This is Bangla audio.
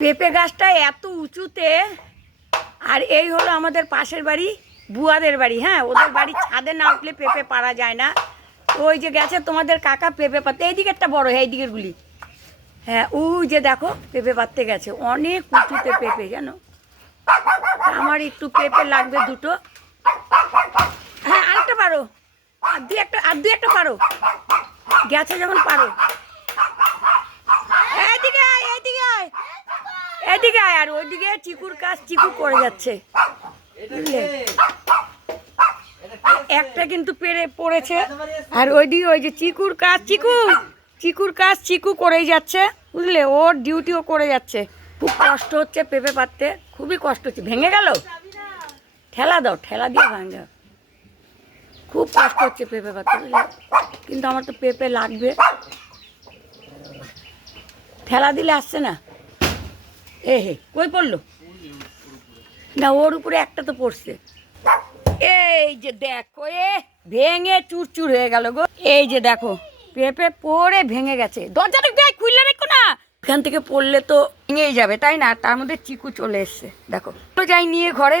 পেঁপে গাছটা এত উঁচুতে। আর এই হলো আমাদের পাশের বাড়ি, বুয়াদের বাড়ি। হ্যাঁ, ওদের বাড়ি ছাদে না উঠলে পেঁপে পারা যায় না। তো ওই যে গেছে তোমাদের কাকা পেঁপে পাতে, এইদিকেরটা বড়, হ্যাঁ এইদিকের গুলি। হ্যাঁ ওই যে দেখো পেঁপে পাততে গেছে, অনেক উঁচুতে পেঁপে জানো। আমার একটু পেঁপে লাগবে দুটো। হ্যাঁ আরেকটা পারো, আর দুই একটা পারো, গেছে যখন পারো। এইদিকে আয়, এইদিকে আয়, এদিকে আয়। আর ওইদিকে চিকুর কাজ, চিকু করে যাচ্ছে বুঝলে। একটা কিন্তু পেরে পড়েছে। আর ওইদিকে ওই যে চিকুর কাজ, চিকুর কাজ চিকু করেই যাচ্ছে বুঝলে, ওর ডিউটিও করে যাচ্ছে। খুব কষ্ট হচ্ছে পেঁপে পাততে, খুবই কষ্ট হচ্ছে। ভেঙে গেল, ঠেলা দাও, ঠেলা দিয়ে ভাঙে। খুব কষ্ট হচ্ছে পেঁপে পাততে বুঝলে, কিন্তু আমার তো পেঁপে লাগবে। ঠেলা দিলে আসছে না। হে কই পড়লো না, ওর উপরে একটা তো পড়ছে। এই যে দেখো, ভেঙে চুরচুর হয়ে গেল গো। এই যে দেখো পেঁপে পড়ে ভেঙে গেছে। দরজাটা দেখ, খুললে রেখো না, এখান থেকে পড়লে তো ভেঙেই যাবে তাই না। তার মধ্যে চিকু চলে এসছে দেখো। তো যাই নিয়ে ঘরে।